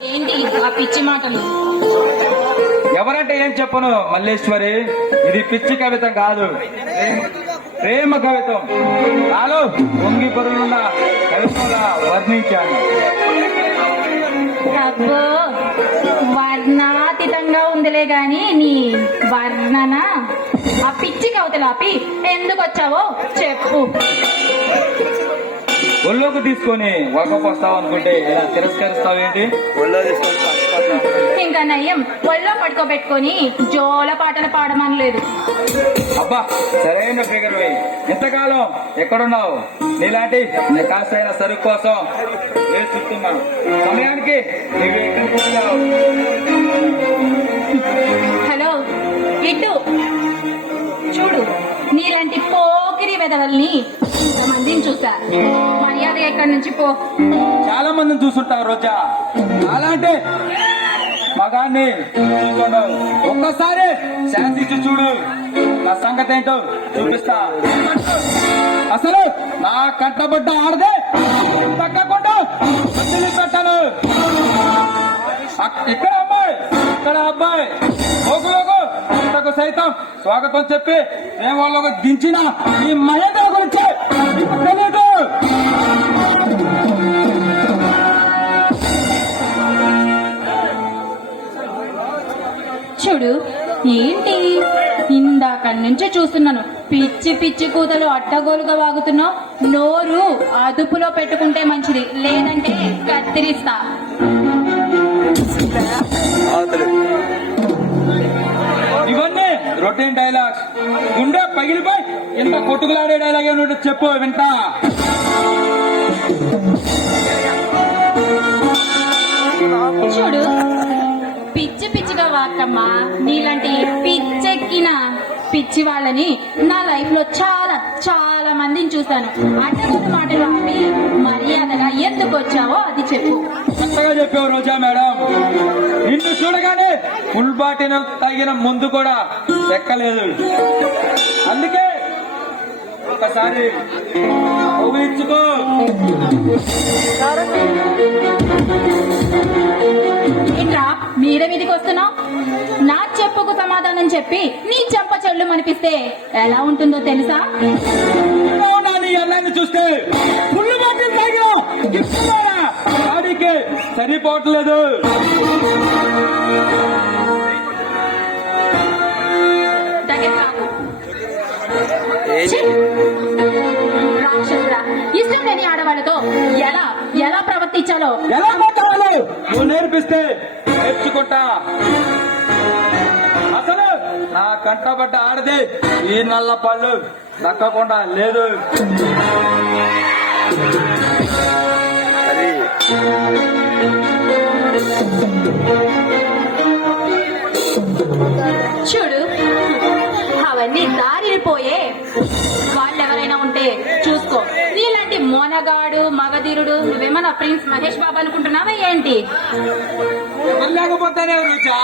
ఏంటి ఆ పిచ్చి మాటలు? ఎవరంటే ఏం చెప్పను మల్లేశ్వరి, ఇది పిచ్చి కవితం కాదు, ప్రేమ కవితం. నాలో పొంగి పొరులున్న కవితంలా వర్ణించాను. అబ్బో, వర్ణాతీతంగా ఉందిలే గాని నీ వర్ణన. ఆ పిచ్చి కవితలు ఆపి ఎందుకు వచ్చావో చెప్పు. ఒళ్ళోకి తీసుకొని వలకపోస్తావు అనుకుంటే ఇలా తిరస్కరిస్తావేంటి? ఇంకా నయ్యం ఒళ్ళో పడుకోబెట్టుకొని జోల పాటలు పాడమనలేదు. అబ్బా, సరైన ఫిగర్ వై. ఇంతకాలం ఎక్కడున్నావు? నీలాంటి నికాసైన సరుకు కోసం వేస్తున్నా సమయానికి నువ్వు ఎక్కడికి వచ్చావు? హలో ఇటు చూడు, నీలాంటి పోకిరి వెదవల్ని ఇంతమందిని చూసా. మర్యాద ఎక్కడి నుంచి పో. చాలా మందిని చూసుంటావు రోజా. అలాంటి మగాన్ని చూసుకున్నావు. ఒక్కసారి శాంతించి చూడు, నా సంగతి ఏంటో చూపిస్తా. అసలు నా కంటబడ్డ ఆడదే తగ్గకుండా పెట్టాను. ఇక్కడ అమ్మాయి, ఇక్కడ అబ్బాయి, లోకు అంతకు సైతం స్వాగతం చెప్పి నేను వాళ్ళకు దించిన ఈ మహేంద్ర గురించి తెలియదు. చూడు, ఏంటి ఇందాక నుంచి చూస్తున్నాను, పిచ్చి పిచ్చి కూతలు అడ్డగోలుగా వాగుతున్నావు. నోరు అదుపులో పెట్టుకుంటే మంచిది, లేదంటే కత్తిరిస్తా. ఇవన్నీ రొటీన్ డైలాగ్స్. గుండె పగిలిపోయి ఇంత కొట్టుకులాడే డైలాగ్ ఏమిటో చెప్పు, వింటా. చూడు, పిచ్చి పిచ్చిగా వాకమ్మా. నీలాంటి పిచ్చెక్కిన పిచ్చి వాళ్ళని నా లైఫ్ లో చాలా చాలా మందిని చూశాను. అడ్డగోలు మాటలు ఆపి మర్యాదగా ఎందుకు వచ్చావో అది చెప్పు. కొత్తగా చెప్పావు రోజా మేడం. నిన్ను చూడగానే ఫుల్ బాటిల్ తగిన ముందు కూడా ఎక్కలేదు. అందుకే ఒకసారి ఊహించుకో. ఏంట్రా మీరే మీదికి వస్తున్నావు? నా చెప్పుకు సమాధానం చెప్పి నీ చెంప చెల్లు అనిపిస్తే ఎలా ఉంటుందో తెలుసా? నీ అన్నాన్ని చూస్తే ఫుల్ బాటిల్ తాగిన గాడికి సరిపోవట్లేదు. రాక్షసురా, ఇష్టం లేని ఆడవాళ్ళతో ఎలా ఎలా ప్రవర్తించాలో ఎలా మాట్లాడాలి నువ్వు నేర్పిస్తే నేర్చుకుంటా. అసలు నా కంటపడ్డ ఆడది ఈ నల్ల పళ్ళు దక్కకుండా లేదు. చూడు, అవన్నీ దారిని పోయే వాళ్ళెవరైనా ఉంటే చూసుకో. నీలాంటి మోనగాడు మగధీరుడు నువ్వేమన్నా ప్రిన్స్ మహేష్ బాబు అనుకుంటున్నావా ఏంటి? లేకపోతేనే రుచా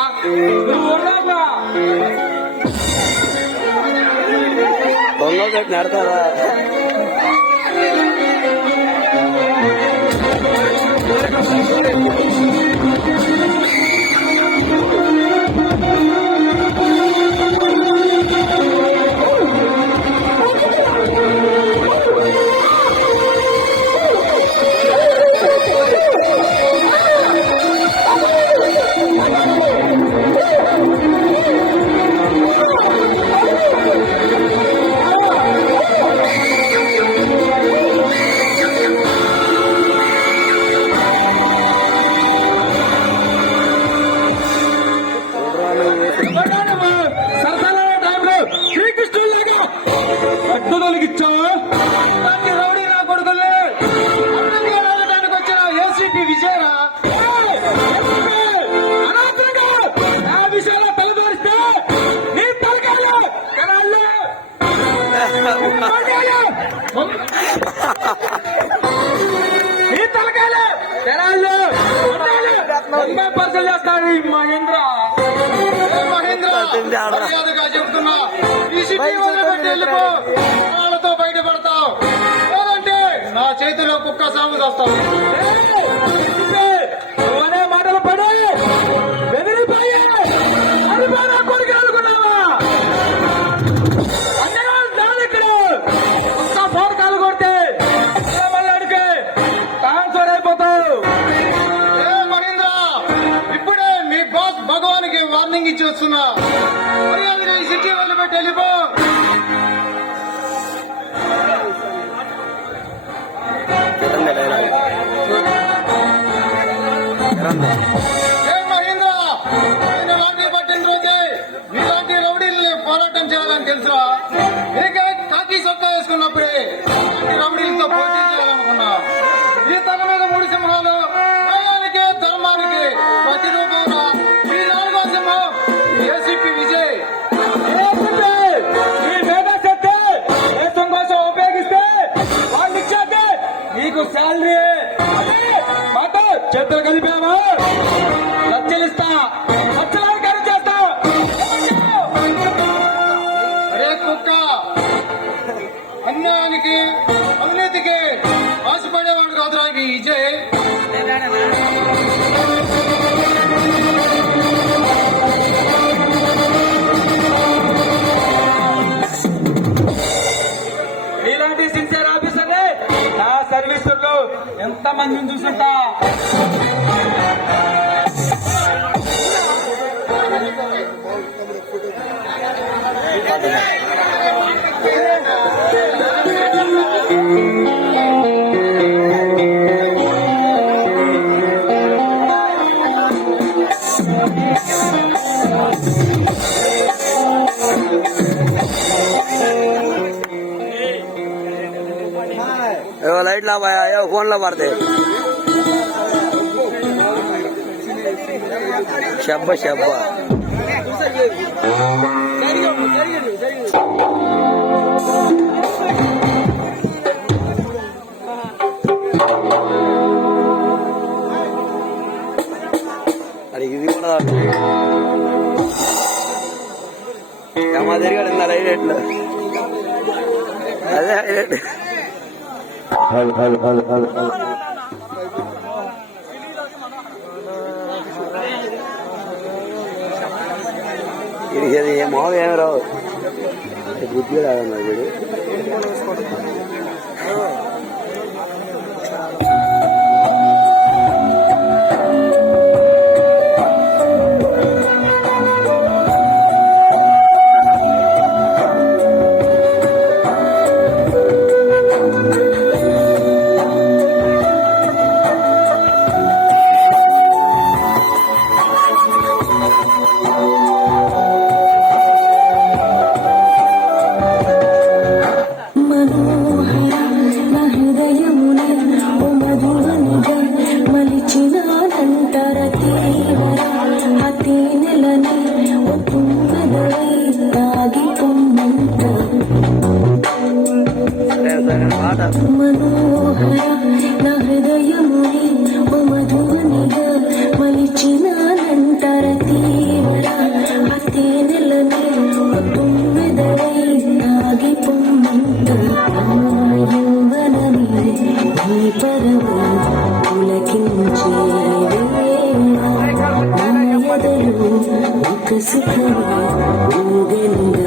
నడతారా? ఈ తలకాయలు జనాలు పర్సలు చేస్తాడు ఈ మహేంద్ర. చెప్తున్నా, ఈ సిటీ వదిలిపెట్టి వెళ్ళిపో, వాళ్ళతో బయటపడతావు. లేదంటే నా చేతిలో కుక్క సాగు వస్తావు. మాటలు వార్నింగ్ ఇచ్చి వస్తున్నా. మర్యాదగా ఈ సిటీ వదిలిపెట్టి వెళ్ళిపో. ఏ మహేంద్ర, నేను రౌడీ పట్టిన రోజే నీలాంటి రౌడీల్ని పోరాటం చేయాలని తెలుసా? నీకే కాకి సొక్కా వేసుకున్నప్పుడే ఇలాంటి రౌడీలతో పోటీ చేయాలనుకున్నా. ఈ తన మీద 3 సింహాలు, న్యాయానికి ధర్మానికి ప్రతిరూపంగా ఈ 4వ సింహం ఏసీపీ విజయ్. ఈ మేధాశక్తి దేశం కోసం ఉపయోగిస్తే వాళ్ళు ఇచ్చాక నీకు శాలరీ మాతో చేతులు కలిపావా లచ్చలిస్తా, లచ్చలాలు ఖరీదు చేస్తా. అరే కుక్క, అన్యాయానికి అవినీతికి ఆశపడేవాడు కాదురా ఈ విజయ్. ఇలాంటి సిన్సియర్ ఆఫీసర్ని నా సర్వీసుల్లో ఎంత మందిని చూసుంటా. लाइट ला भाया फोन ला मारते शब्बा शब्बा अरे ఇది కూడా మా దగ్గర హైలైట్ అదే హైలైట్ ఇది మామూలు ఏమి రావు బుద్ధిగా రాదన్నా వీడు మనోహర నా హృదయముని ఓ మధునిగా మలిచినానంతర తీవ్ర అతేనెలని తుమ్మెదవై తాగి పొమ్మంత యౌవనమి నీ పరము పులకించే వేళ నా ఎదలు ఒక సుఖము ఊగెనుగా